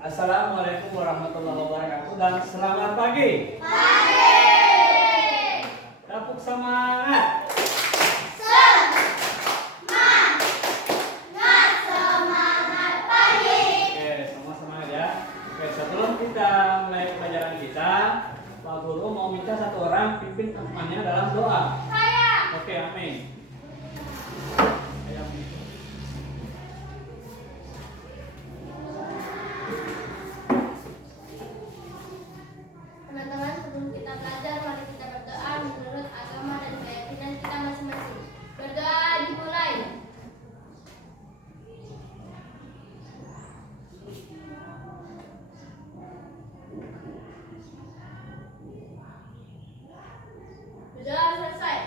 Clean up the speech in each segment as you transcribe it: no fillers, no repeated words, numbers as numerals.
Assalamualaikum warahmatullahi wabarakatuh dan selamat pagi. Pagi. Tepuk semangat. Semangat pagi. Oke, semua semangat ya. Oke, sebelum kita mulai pelajaran kita, Pak Guru mau minta satu orang pimpin temannya dalam doa. Saya. Oke, amin. Teman-teman, sebelum kita belajar, mari kita berdoa menurut agama dan keyakinan kita masing-masing. Berdoa dimulai. Berdoa selesai.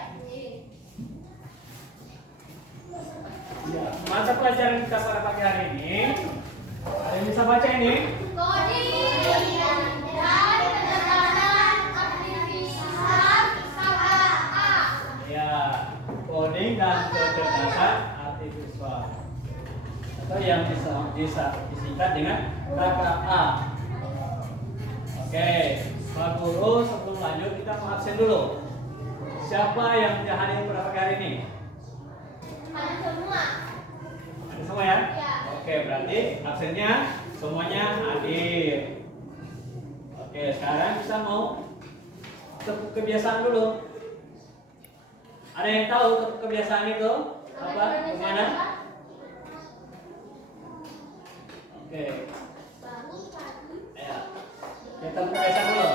Ya, mata pelajaran kita pada pagi hari ini. Ada yang bisa baca ini? Coding dan penerapan aktivitas KKA. Ya, coding dan kecerdasan artifisial atau yang bisa disingkat dengan KKA. Oke, Pak Guru sebelum lanjut kita mau absen dulu. Siapa yang tidak hadir pada pagi hari ini? Ada semua. Ada semua ya? Ya. Oke, berarti absennya semuanya hadir. Oke, sekarang kita mau tepuk kebiasaan dulu. Ada yang tahu tepuk kebiasaan itu apa? Gimana? Oke. Bangun pagi. Ayo. Kita tepuk kebiasaan dulu.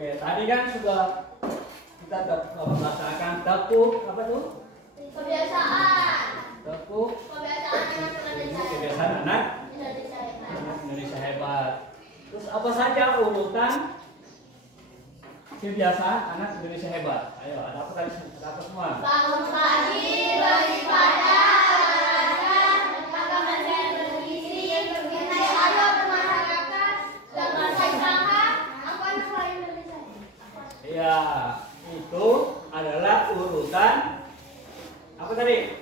Oke, tadi kan sudah kita melaksanakan tepuk apa tuh? Kebiasaan. Tepuk Kebiasaan anak Indonesia. kebiasaan anak Indonesia hebat. Terus apa saja urutan kebiasaan anak Indonesia hebat? Ayo, ada apa tadi? Ada apa semua? Bangun pagi, beribadah, olahraga, makan makanan bergizi, berminat ayo bermasyarakat, jangan usaha, apa nama Indonesia? Iya, itu adalah urutan apa tadi?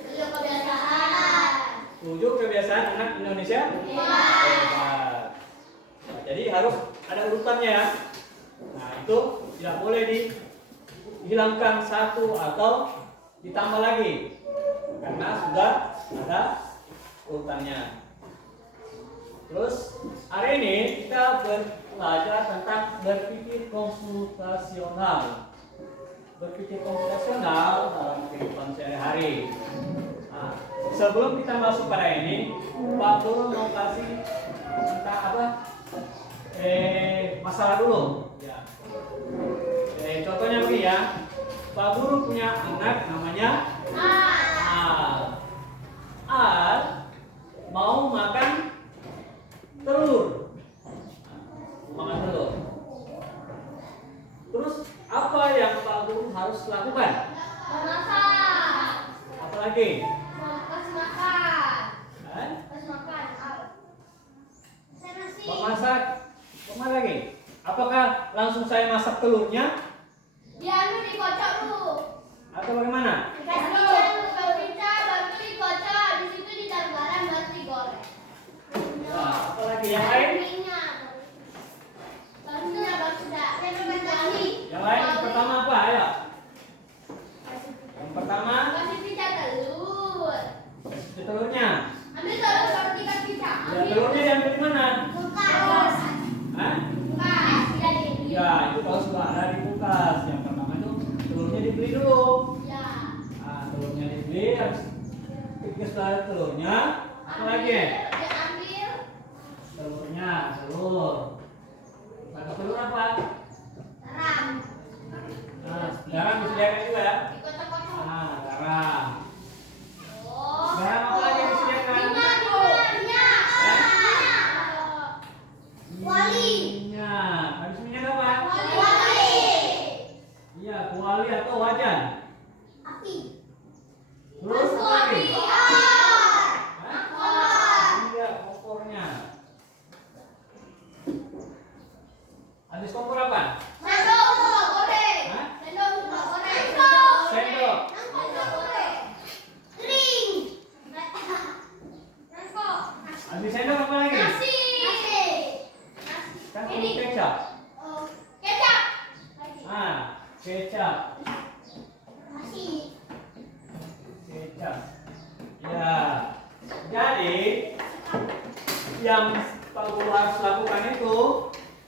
Tujuh kebiasaan. 7 kebiasaan anak Indonesia hebat. Nah, jadi harus ada urutannya ya. Nah, itu tidak boleh dihilangkan satu atau ditambah lagi karena sudah ada urutannya. Terus hari ini kita belajar tentang berpikir komputasional. Berpikir komputasional dalam kehidupan sehari-hari. Nah, sebelum kita masuk pada ini, Pak Guru mau kasih tentang apa? Masalah dulu. Ya. Contohnya begini ya, Pak Guru punya anak namanya Al. Al mau makan telur. Makan telur. Terus apa yang Pak Guru harus lakukan? Memasak. Apa lagi? Kasih makan. Hah? Kasih makan. Saya nasi. Memasak. Apa lagi? Apakah langsung saya masak telurnya? Dikocok dulu. Atau bagaimana? Dikasih dulu, baru dikocok. Di situ ditaruh garam, baru digoreng. Nah, apa lagi yang lain? Baru sudah. Saya berbagi lagi. Yang lain yang pertama apa? Ayo. Yang pertama, Kasih pica telur. kasih telurnya. Ambil telur, baru dikasih pica. Ya, telurnya diambil di mana? Kulkas. Hah? Kulkas. Tidak di. Ya, itu kalau sudah ada di kulkas. Yang pertama itu telurnya dibeli dulu. Ya. Nah, telurnya dibeli, harus pipis telurnya. Apa lagi? Diambil. Telurnya, telur. Pakai telur apa? Garam. Nah, garam disediakan juga ya. Dikocok-kocok. Nah, garam. Oh. Garam apa lagi yang disediakan? Minyak. Wali. Minyak. Habis minyak apa? Wali. Iya, kuali atau wajan. Api. Terus apa lagi? Kompor. Hah? Iya, kompornya. Habis kompor apa? Sendok untuk goreng. Hah? Sendok untuk goreng. Sendok. Sendok goreng. Kering. Nangkok. Habis sendok apa lagi? Nasi. Kan Ini. kecap. Oh, kecap. Lagi. Ah, kecap. Nasi. Kecap. Ya. Jadi yang Pak Guru harus lakukan itu,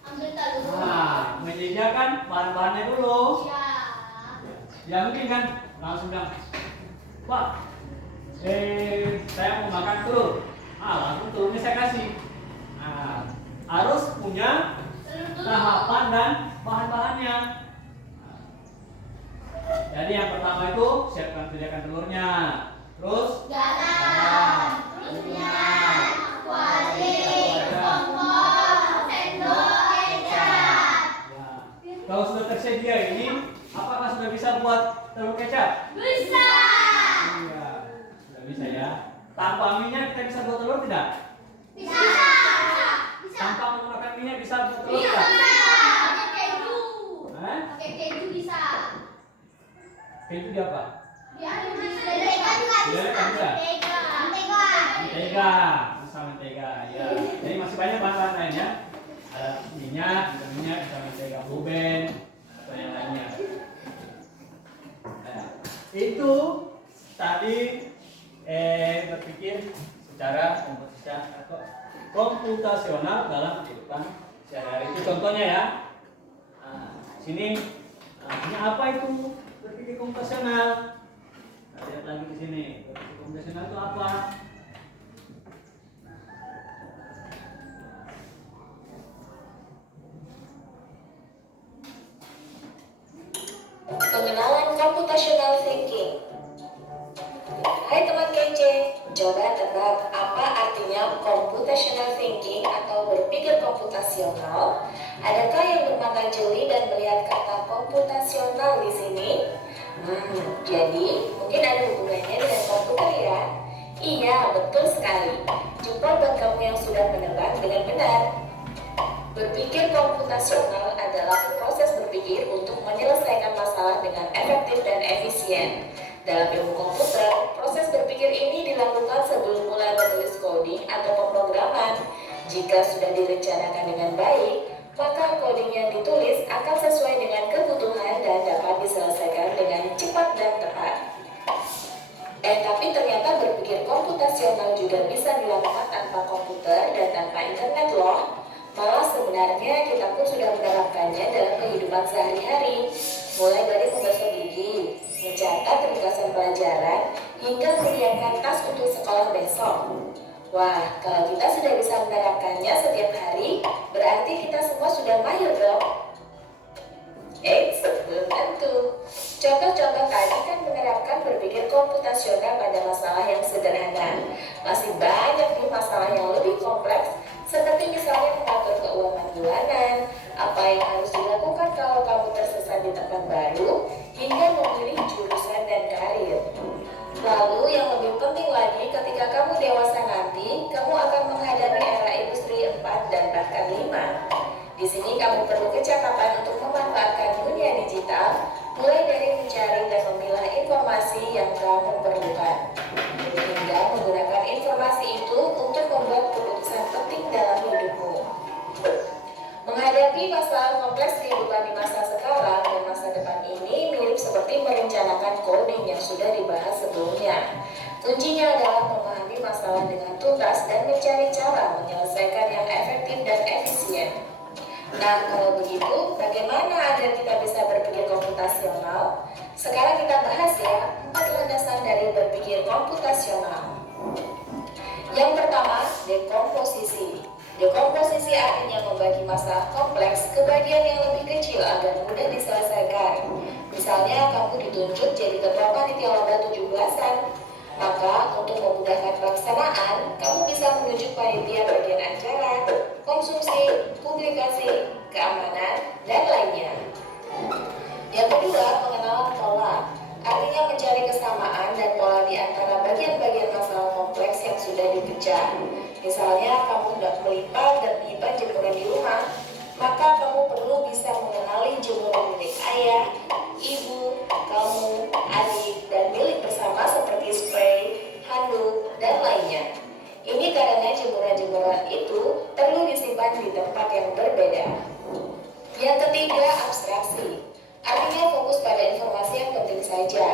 Ambil telur. nah, menyediakan bahan-bahannya dulu. Ya. Yang ini kan langsung bilang, Pak, saya mau makan telur. Langsung telurnya saya kasih. Nah, harus punya Telur dulu. tahapan dan bahan-bahannya. Jadi yang pertama itu sediakan telurnya, terus Garam. Terus minyak. Kuali. Kompor. Sendok. Kecap. ya, kalau sudah tersedia ini, apakah sudah bisa buat telur kecap? Bisa. Iya, sudah bisa ya. Tanpa minyak kita bisa buat telur tidak? Bisa. Bisa. Tanpa menggunakan minyak bisa buat telur Bisa. tidak? Pakai keju. Hah? Pakai keju bisa. Keju di apa? Mentega juga bisa. Mentega juga? Mentega. Mentega, bisa mentega. Ya. Jadi masih banyak bahan-bahan lainnya. Ada minyak, bisa mentega buben atau yang lainnya. Nah, itu tadi berpikir secara komputasional dalam kehidupan sehari-hari. Itu contohnya ya. Nah, sini, ini apa itu berpikir komputasional? Nah, lihat lagi di sini. Berpikir komputasional itu apa? Pengenalan computational thinking. Hai teman kece, coba tebak apa artinya computational thinking atau berpikir komputasional? Adakah yang bermata jeli dan melihat kata komputasional di sini? Jadi mungkin ada hubungannya dengan komputer ya? Iya, betul sekali. Jempol buat kamu yang sudah menebak dengan benar. Berpikir komputasional adalah proses berpikir untuk menyelesaikan masalah dengan efektif dan efisien. Dalam ilmu komputer, proses berpikir ini dilakukan sebelum mulai menulis coding atau pemrograman. Jika sudah direncanakan dengan baik, maka coding yang ditulis akan sesuai dengan kebutuhan dan dapat diselesaikan dengan cepat dan tepat. Tapi ternyata berpikir komputasional juga bisa dilakukan tanpa komputer dan tanpa internet loh. Malah sebenarnya kita pun sudah menerapkannya dalam kehidupan sehari-hari, mulai dari membasuh gigi, mencatat ringkasan pelajaran, hingga menyiapkan tas untuk sekolah besok. Wah, kalau kita sudah bisa menerapkannya setiap hari, berarti kita semua sudah mahir dong. Belum tentu. Contoh-contoh tadi kan menerapkan berpikir komputasional pada masalah yang sederhana. Masih banyak nih masalah yang lebih kompleks, seperti misalnya mengatur keuangan bulanan, apa yang harus dilakukan kalau kamu tersesat di tempat baru, hingga memilih jurusan dan karir. Lalu yang lebih penting lagi, ketika kamu dewasa nanti, kamu akan menghadapi era industri 4 dan bahkan 5. Di sini kamu perlu kecakapan untuk memanfaatkan dunia digital, mulai dari mencari dan memilah informasi yang kamu perlukan, hingga menggunakan informasi itu untuk membuat keputusan penting dalam hidupmu. Menghadapi masalah kompleks kehidupan di masa sekarang dan masa depan ini mirip seperti merencanakan coding yang sudah dibahas sebelumnya. Kuncinya adalah memahami masalah dengan tuntas dan mencari cara menyelesaikan yang efektif dan efisien. Nah, kalau begitu, bagaimana agar kita bisa berpikir komputasional? Sekarang kita bahas ya, 4 landasan dari berpikir komputasional. Yang pertama, dekomposisi. Dekomposisi artinya membagi masalah kompleks ke bagian yang lebih kecil agar mudah diselesaikan. Misalnya, kamu ditunjuk jadi ketua panitia lomba 17-an. Maka, untuk memudahkan pelaksanaan, kamu bisa menunjuk panitia bagian acara, konsumsi, publikasi, keamanan, dan lainnya. Yang kedua, pengenalan pola. Artinya mencari kesamaan dan pola di antara bagian-bagian masalah kompleks yang sudah dipecah. Misalnya, kamu hendak melipat dan menyimpan jemuran di rumah, maka kamu perlu bisa mengenali jemuran milik ayah, ibu, kamu, adik, dan milik bersama seperti spray, handuk, dan lainnya. Ini karena jemuran-jemuran itu perlu disimpan di tempat yang berbeda. Yang ketiga, abstraksi. Artinya fokus pada informasi yang penting saja,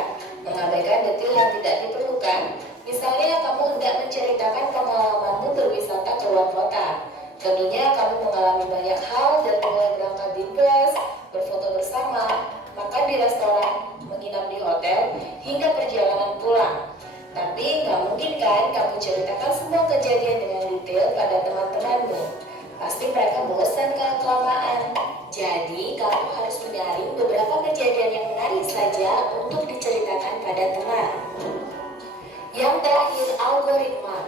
mengabaikan detail yang tidak diperlukan. Misalnya, kamu hendak menceritakan pengalamanmu berwisata ke luar kota. Tentunya kamu mengalami banyak hal dari mulai berangkat di bus, berfoto bersama, makan di restoran, menginap di hotel, hingga perjalanan pulang. Tapi nggak mungkin kan kamu ceritakan semua kejadian dengan detail pada teman-temanmu. Pasti mereka bosan kalau kelamaan. Jadi kamu harus menyaring beberapa kejadian yang menarik saja untuk diceritakan pada teman. Yang terakhir, algoritma.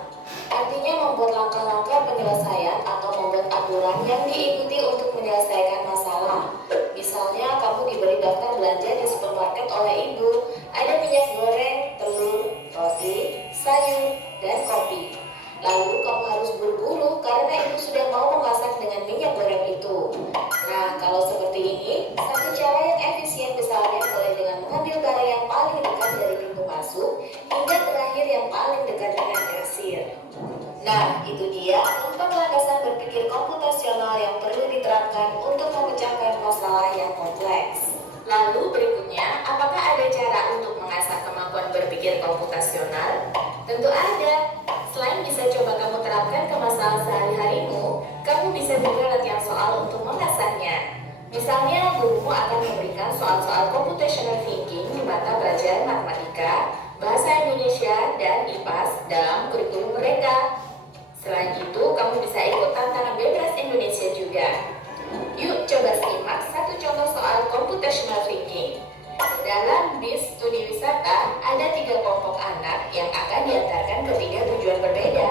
Artinya membuat langkah-langkah penyelesaian atau membuat aturan yang diikuti untuk menyelesaikan masalah. Misalnya, kamu diberi daftar belanja di supermarket oleh ibu. Ada minyak goreng, telur, roti, sayur, dan kopi. Lalu kamu harus buru-buru karena ibu sudah mau memasak dengan minyak goreng itu. Nah, kalau seperti ini, satu cara yang efisien misalnya mulai dengan mengambil barang yang paling dekat dari pintu masuk hingga terakhir yang paling dekat dengan kasir. Nah, itu dia 4 landasan berpikir komputasional yang perlu diterapkan untuk memecahkan masalah yang kompleks. Lalu berikutnya, apakah ada cara untuk mengasah kemampuan berpikir komputasional? Tentu ada. Selain bisa coba kamu terapkan ke masalah sehari-harimu, kamu bisa juga latihan soal untuk mengasahnya. Misalnya, gurumu akan memberikan soal-soal computational thinking di mata pelajaran matematika, bahasa Indonesia, dan IPAS dalam kurikulum mereka. Selain itu, kamu bisa ikut tantangan bebas Indonesia juga. Yuk coba simak satu contoh soal computational thinking. Dalam bis studi wisata, ada 3 kelompok anak yang akan diantarkan ke 3 tujuan berbeda.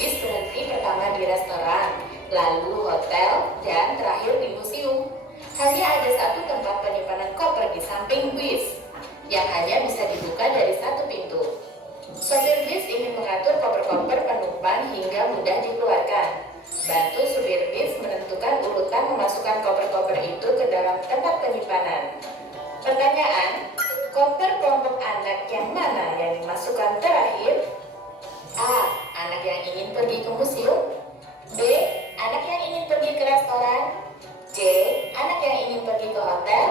Bis berhenti pertama di restoran, lalu hotel, dan terakhir di museum. Hanya ada satu tempat penyimpanan koper di samping bis, yang hanya bisa dibuka dari satu pintu. Sopir bis ingin mengatur koper-koper penumpang hingga mudah dikeluarkan. Bantu supir bis menentukan urutan memasukkan koper-koper itu ke dalam tempat penyimpanan. Pertanyaan, koper kelompok anak yang mana yang dimasukkan terakhir? A. Anak yang ingin pergi ke museum. B. Anak yang ingin pergi ke restoran. C. Anak yang ingin pergi ke hotel.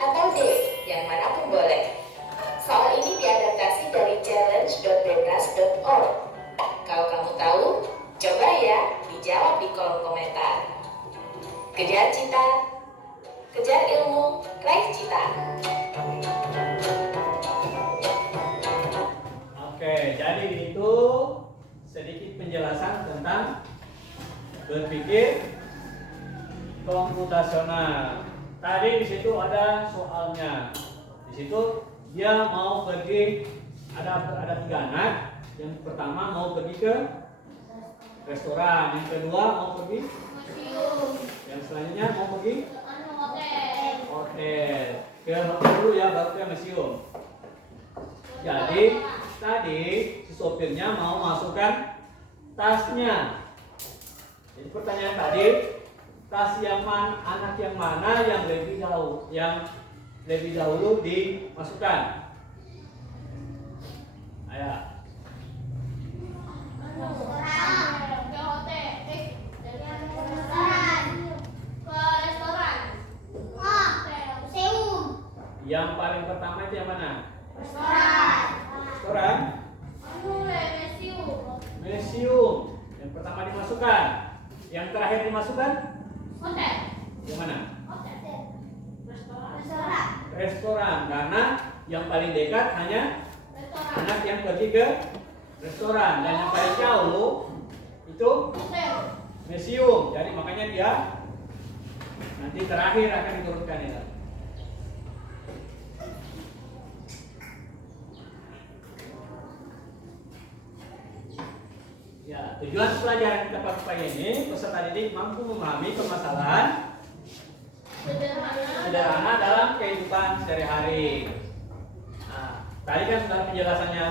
Atau D. Yang manapun boleh. Soal ini diadaptasi dari challenge.bebas.org. Kalau kamu tahu, coba ya dijawab di kolom komentar. Kejar cita, kejar ilmu, raih cita. Oke, jadi itu sedikit penjelasan tentang berpikir komputasional. Tadi di situ ada soalnya. Di situ dia mau pergi, ada 3 anak. Yang pertama mau pergi ke restoran, yang kedua mau pergi museum, yang selanjutnya mau pergi hotel. hotel. ke hotel dulu ya, baru ke museum. Jadi tadi si sopirnya mau masukkan tasnya. Jadi pertanyaan tadi, tas yang mana, anak yang mana yang lebih dahulu dimasukkan? Ayo. Yang paling pertama itu yang mana? Restoran. Museum. Yang pertama dimasukkan. Yang terakhir dimasukkan? Yang mana? Restoran. Karena yang paling dekat hanya anak yang pergi ke restoran, dan yang paling jauh itu museum. Jadi makanya dia nanti terakhir akan diturunkan ya. Ya, tujuan pelajaran kita pagi ini, peserta didik mampu memahami permasalahan sederhana dalam kehidupan sehari-hari. Nah, tadi kan sudah penjelasannya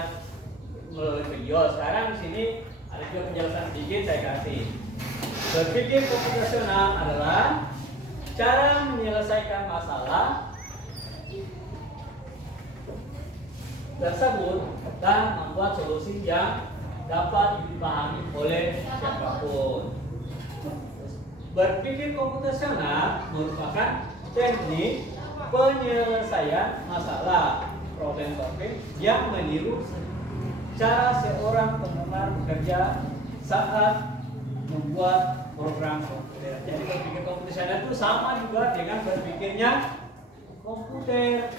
melalui video. Sekarang di sini ada juga penjelasan sedikit saya kasih. Berpikir komputasional adalah cara menyelesaikan masalah tersebut dan membuat solusi yang dapat dipahami oleh siapapun. Berpikir komputasional merupakan teknik penyelesaian masalah problem solving yang meniru cara seorang penggemar bekerja saat membuat program komputer. Jadi berpikir komputasional itu sama juga dengan berpikirnya komputer.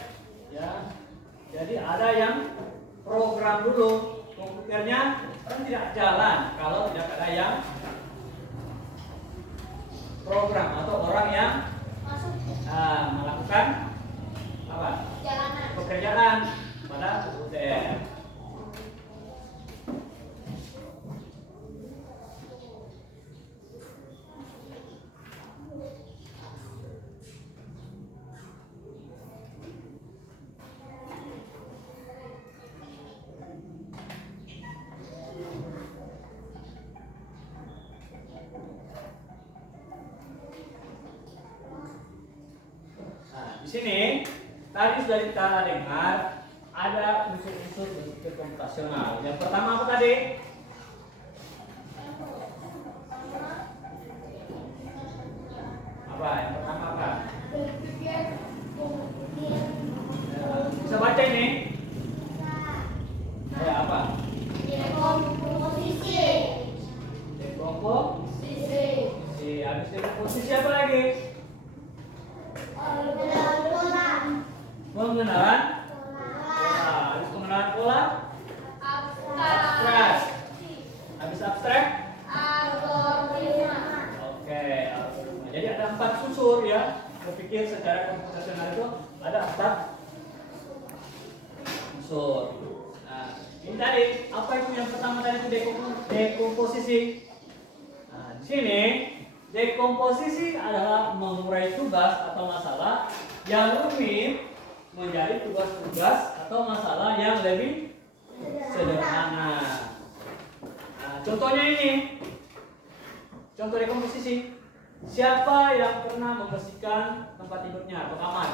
Ya. Jadi ada yang program dulu, komputernya kan tidak jalan kalau tidak ada yang program atau orang yang melakukan apa? Pekerjaan pada komputer. Di sini tadi sudah kita dengar ada unsur-unsur berpikir komputasional. Yang pertama apa tadi? Apa? Yang pertama apa? Bisa baca ini? Ya apa? Dekomposisi. Habis dekomposisi apa lagi? Pengenalan pola. Habis pengenalan pola, abstrak. Habis abstrak, algoritma. Oke, algoritma. Jadi ada 4 unsur ya. Berpikir secara komputasional itu ada 4 unsur. Nah, ini tadi apa itu yang pertama tadi itu dekomposisi. Nah, di sini dekomposisi adalah mengurai tugas atau masalah yang rumit menjadi tugas-tugas atau masalah yang lebih sederhana. Nah, contohnya ini, contoh dekomposisi. Siapa yang pernah membersihkan tempat tidurnya atau kamar?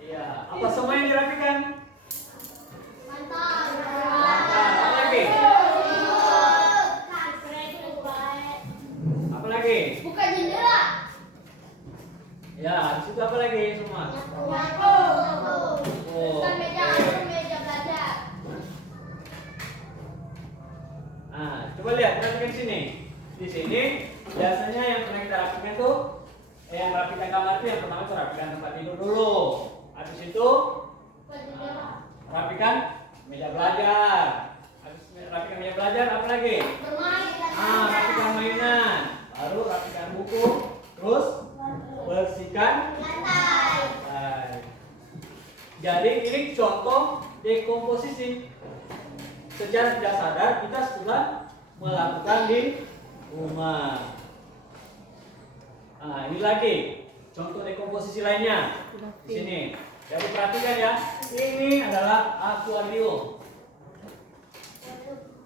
Iya, apa semua yang dirapikan? Mantap. Apa lagi? Apa lagi? Buka jendela. Ya, di situ apa lagi semua? Bukan meja belajar. Nah, coba lihat, perhatikan sini. Di sini biasanya yang pernah kita rapikan tuh, yang merapikan kamar itu yang pertama itu rapikan tempat tidur dulu. Habis itu rapikan meja belajar. Habis rapikan meja belajar apa lagi? Bermain. Rapikan mainan. Baru rapikan buku. Terus bersihkan lantai. Jadi ini contoh dekomposisi. Secara tidak sadar kita sudah melakukan di rumah. Nah, ini lagi contoh dekomposisi lainnya di sini. Jadi perhatikan ya, ini adalah akuarium.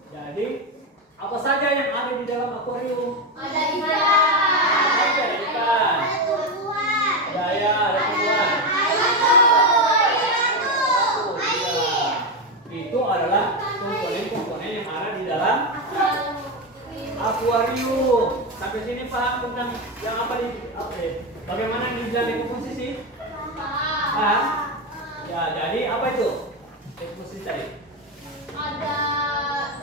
Jadi apa saja yang ada di dalam akuarium? Ada ikan. Ada ikan. Ada tumbuhan. Ada tumbuhan. Itu adalah komponen-komponen yang ada di dalam akuarium. Sampai sini paham tentang yang apa ya? Bagaimana dibilang dekomposisi? Paham? Ya, jadi apa itu dekomposisi tadi? Ada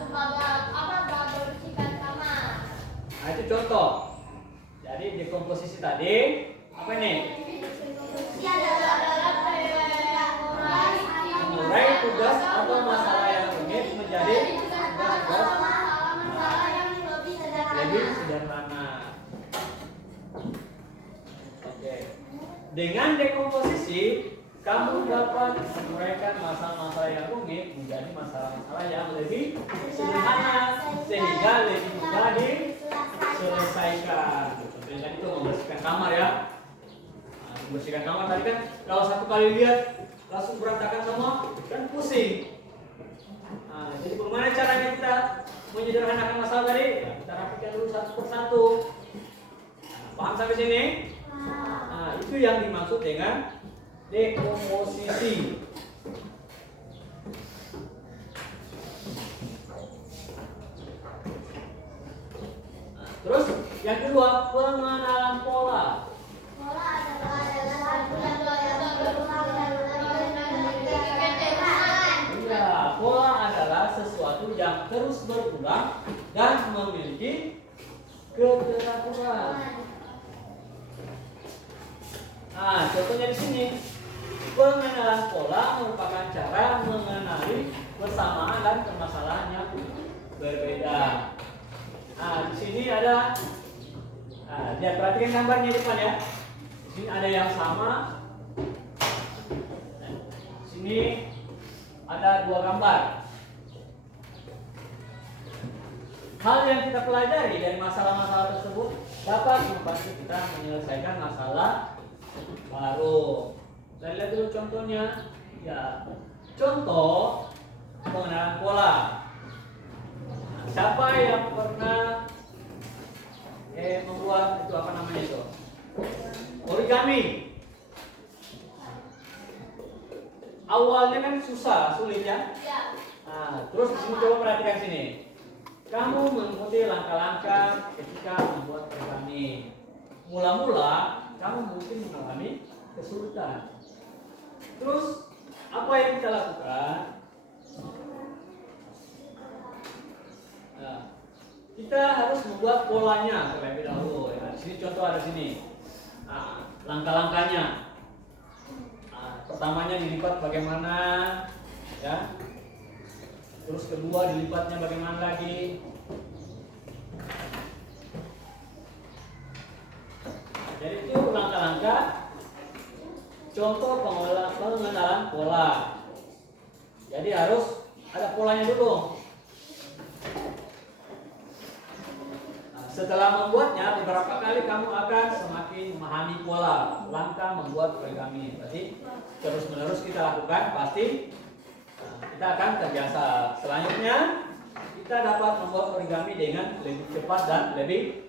membersihkan kamar. Nah, itu contoh. Jadi dekomposisi tadi apa ini? Mengurai tugas atau masalah yang rumit menjadi tugas-tugas lebih sederhana. Oke. Dengan dekomposisi, kamu dapat menguraikan masalah-masalah yang rumit menjadi masalah-masalah yang lebih sederhana sehingga lebih mudah diselesaikan. Contohnya itu membersihkan kamar ya. Nah, membersihkan kamar tadi kan kalau satu kali lihat langsung berantakan semua kan pusing. Nah, jadi bagaimana caranya kita menyederhanakan masalah tadi? Ya, kita rapikan dulu satu persatu. Nah, paham sampai sini? Nah, itu yang dimaksud dengan dekomposisi. Nah, terus yang kedua, pengenalan pola. Ya, pola adalah sesuatu yang terus berulang dan memiliki keteraturan. Nah, contohnya di sini, pengenalan pola merupakan cara mengenali persamaan dan permasalahan yang berbeda. Nah, di sini ada, lihat perhatikan gambarnya di depan ya. Di sini ada yang sama. Di sini ada dua gambar. Hal yang kita pelajari dari masalah-masalah tersebut dapat membantu kita menyelesaikan masalah baru. Saya lihat dulu contohnya. Ya, contoh pengenalan pola. Nah, siapa yang pernah membuat itu apa namanya itu? Origami. Awalnya kan susah, sulit ya. Nah, terus sini coba perhatikan sini. Kamu mengikuti langkah-langkah ketika membuat origami. Mula-mula kamu mungkin mengalami kesulitan. Terus apa yang kita lakukan? Nah, kita harus membuat polanya terlebih dahulu. Ya, di sini contoh ada sini. Nah, langkah-langkahnya. Nah, pertamanya dilipat bagaimana, ya? Terus kedua dilipatnya bagaimana lagi? Jadi itu langkah-langkah contoh pengenalan pola. Jadi harus ada polanya dulu. Nah, setelah membuatnya beberapa kali kamu akan semakin memahami pola langkah membuat origami. Berarti terus-menerus kita lakukan pasti kita akan terbiasa. Selanjutnya kita dapat membuat origami dengan lebih cepat dan lebih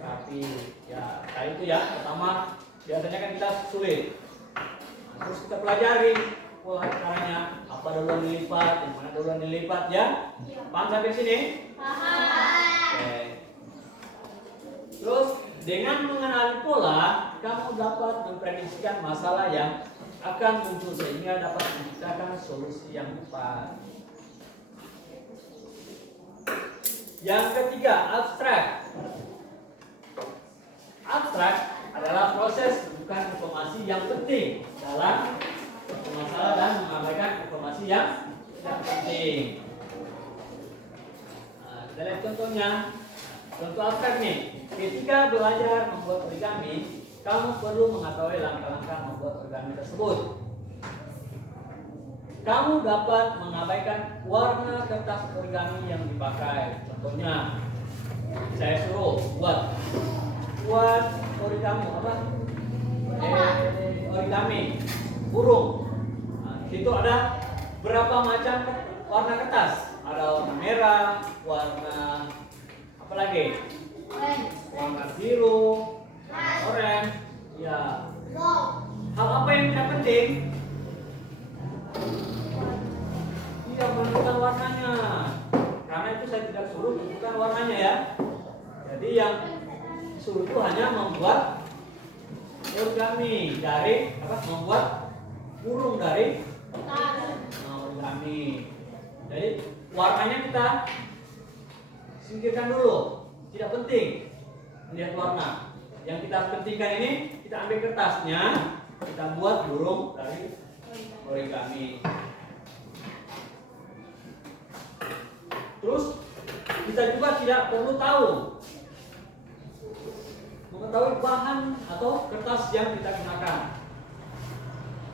rapi. Ya, kayak itu ya. Pertama biasanya kan kita sulit. Nah, terus kita pelajari pola caranya. Apa duluan dilipat, yang mana duluan dilipat ya. Paham sampai sini? Paham. Oke. Terus dengan mengenali pola, kamu dapat memprediksikan masalah yang akan muncul sehingga dapat menciptakan solusi yang tepat. Yang ketiga, abstrak. Abstrak adalah proses bukan informasi yang penting dalam masalah dan mengabaikan informasi yang tidak penting. Nah, kita lihat contohnya. Contoh abstrak nih. Ketika belajar membuat origami, kamu perlu mengetahui langkah-langkah membuat origami tersebut. Kamu dapat mengabaikan warna kertas origami yang dipakai. Contohnya, saya suruh buat origami apa? origami burung. Nah, di situ ada berapa macam warna kertas? Ada warna merah, warna apa lagi? Warna biru, oranye. Ya. Hal apa yang tidak penting? Tidak menentukan warnanya. Karena itu saya tidak suruh tentukan warnanya ya. Jadi yang suruh itu hanya membuat origami dari apa? Membuat burung dari origami. Jadi warnanya kita singkirkan dulu. Tidak penting melihat warna. Yang kita pentingkan ini kita ambil kertasnya, kita buat burung dari origami. Terus kita juga tidak perlu mengetahui bahan atau kertas yang kita gunakan.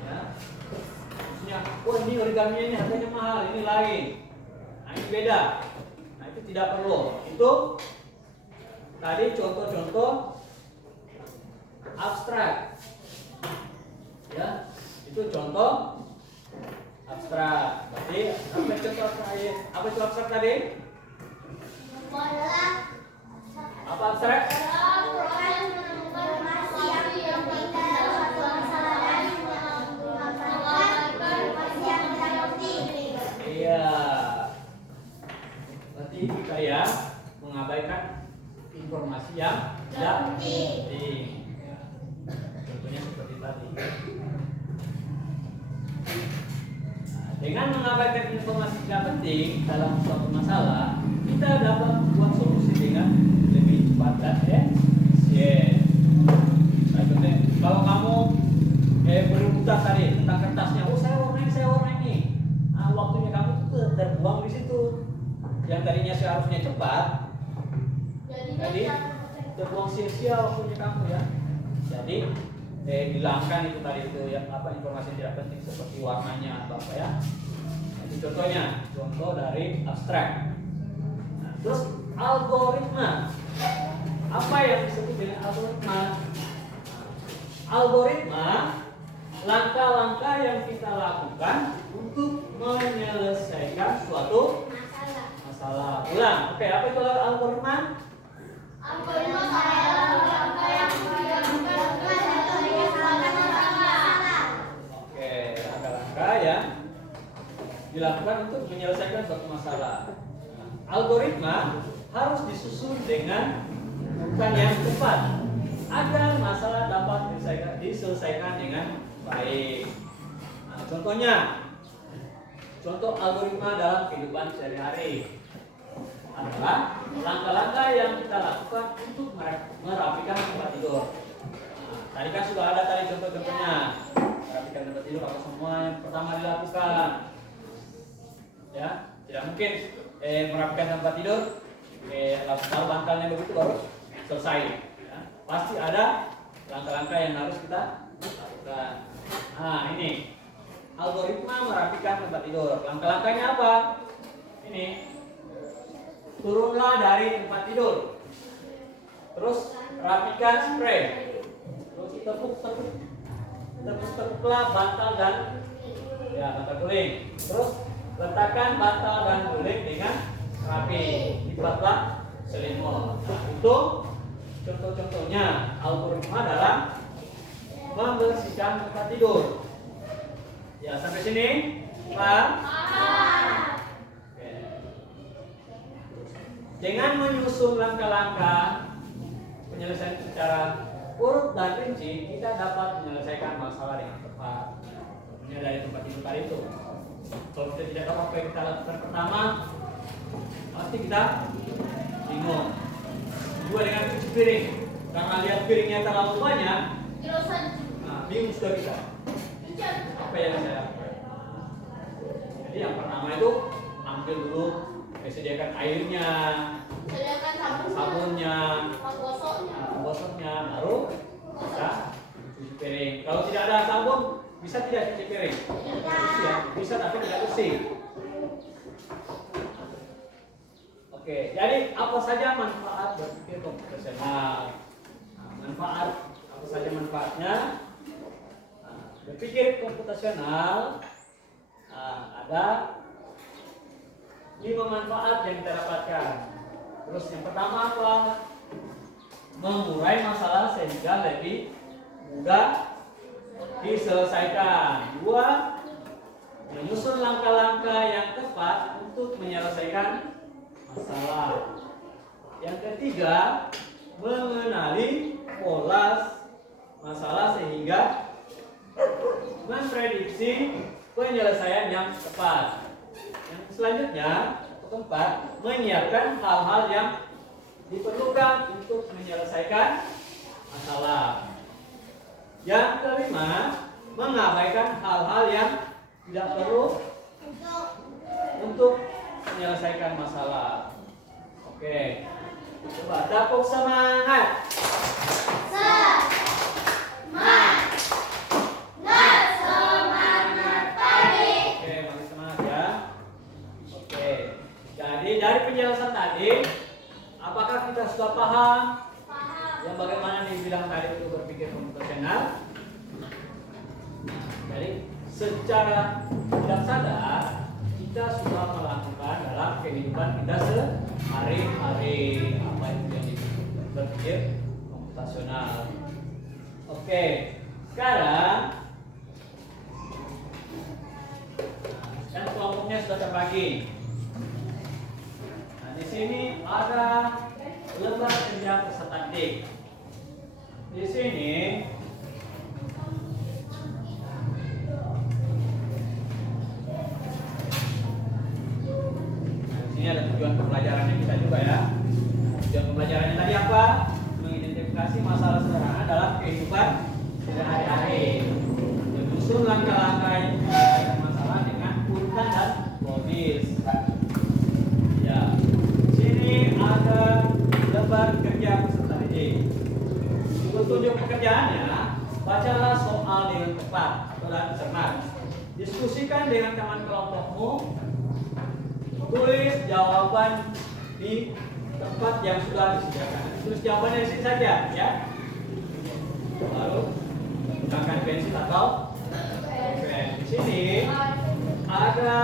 Ya. Maksudnya, oh ini origami ini harganya mahal, ini lain. Nah ini beda. Nah itu tidak perlu. Itu tadi contoh-contoh abstrak. Ya, itu contoh abstrak. Berarti apa contoh abstrak? Apa itu abstrak tadi? Apa abstrak? Iya. Berarti kita ya mengabaikan informasi yang tidak penting. Contohnya seperti tadi. Dengan mengabaikan informasi tidak penting dalam suatu masalah, kita dapat membuat solusi dengan lebih cepat dan efisien. Nah, contohnya, kalau kamu berebutan tadi tentang kertasnya, oh saya warna ini. Nah, waktunya kamu tuh terbuang di situ. Yang tadinya seharusnya cepat, jadi terbuang sia-sia waktunya kamu ya. Jadi hilangkan itu tadi itu yang apa informasi tidak penting seperti warnanya atau apa ya. Nah, itu contohnya, contoh dari abstrak. Nah, terus algoritma. Apa yang disebut dengan algoritma? Algoritma langkah-langkah yang kita lakukan untuk menyelesaikan suatu masalah. Ulang. Oke, apa itu algoritma? Algoritma langkah yang yang dilakukan untuk menyelesaikan suatu masalah. Algoritma harus disusun dengan urutan yang tepat agar masalah dapat diselesaikan dengan baik. Nah, contoh algoritma dalam kehidupan sehari-hari adalah langkah-langkah yang kita lakukan untuk merapikan tempat tidur. Nah, tadi kan sudah ada tadi contoh-contohnya. Merapikan tempat tidur apa semua yang pertama dilakukan. Ya, tidak mungkin merapikan tempat tidur lalu bantalnya begitu baru selesai. Ya. Pasti ada langkah-langkah yang harus kita lakukan. Nah, ini algoritma merapikan tempat tidur. Langkah-langkahnya apa? Ini. Turunlah dari tempat tidur. Terus rapikan spray. Terus tepuk-tepuklah bantal dan bantal guling. Terus letakkan bantal dan guling dengan rapi. Lipatlah selimut. Itu contoh-contohnya algoritma dalam membersihkan tempat tidur. Ya, sampai sini, Pak. Dengan menyusun langkah-langkah penyelesaian secara urut dan rinci, kita dapat menyelesaikan masalah dengan tepat. Tentunya dari tempat tidur tadi itu. Kalau kita tidak tahu apa yang kita lakukan pertama, pasti kita bingung. Juga dengan cuci piring, karena lihat piringnya terlalu banyak, bingung sudah kita. Apa yang saya lakukan? Jadi yang pertama itu ambil dulu, sediakan airnya, sediakan sabunnya, penggosoknya, baru bisa cuci piring. Kalau tidak ada sabun, bisa tidak cuci piring? Ya, bisa tapi tidak bersih. Oke, jadi apa saja manfaat berpikir profesional? Manfaat apa saja manfaatnya? berpikir komputasional ada 5 manfaat yang kita dapatkan. Terus yang pertama apa? Mengurai masalah sehingga lebih mudah diselesaikan. 2. Menyusun langkah-langkah yang tepat untuk menyelesaikan masalah. Yang ketiga, mengenali pola masalah sehingga memprediksi penyelesaian yang tepat. Yang selanjutnya, keempat, menyiapkan hal-hal yang diperlukan untuk menyelesaikan masalah. Yang kelima, mengabaikan hal-hal yang tidak perlu untuk menyelesaikan masalah. Oke, coba tepuk semangat. Semangat pagi. Oke, makin semangat ya. Oke, jadi dari penjelasan tadi, apakah kita sudah paham yang bagaimana dibilang tadi untuk berpikir komputasional? Jadi secara tidak sadar kita sudah melakukan dalam kehidupan kita sehari-hari apa itu yang disebut berpikir komputasional. Oke, sekarang kan kelompoknya sudah terbagi. Nah, di sini ada lembar kerja peserta didik. Di sini ini ada tujuan pembelajarannya kita juga ya. Tujuan pembelajarannya tadi apa? Mengidentifikasi masalah sederhana dalam kehidupan sehari-hari. Menyusun langkah-langkah menyelesaikan masalah dengan urutan dan logis. Ya, sini ada lembar kerja peserta didik. Untuk tunjuk pekerjaannya, bacalah soal dengan tepat atau dengan cermat. Diskusikan dengan teman kelompokmu. Tulis jawaban di tempat yang sudah disediakan. Tulis jawabannya di sini saja, ya. Lalu gunakan pensil atau pen. Di sini ada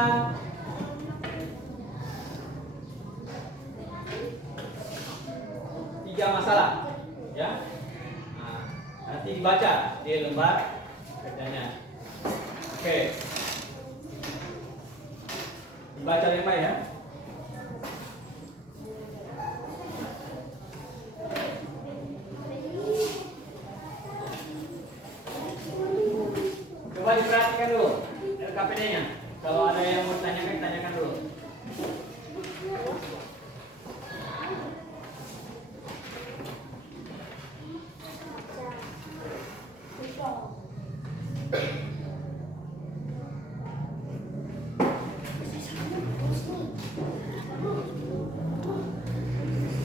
3 masalah, ya. Nah, nanti dibaca di lembar kerjanya. Oke. Dibaca lembar ya. Coba diperhatikan dulu LKPD-nya. Kalau ada yang mau tanyakan, tanyakan dulu.